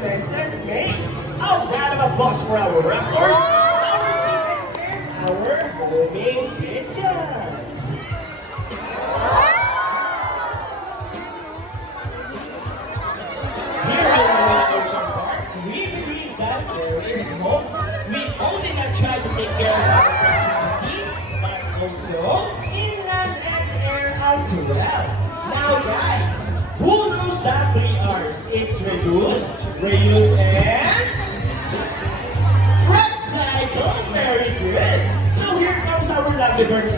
business that make a round of applause for our raptors, our chickens, and our homing pigeons. Here in the Ocean Park, we believe that there is hope. We only not try to take care of our friends in the sea, but also inland and air as well. Now guys, who knows that 3 R's? It's reduce, reuse, and recycle. Very good. So here comes our lovely birds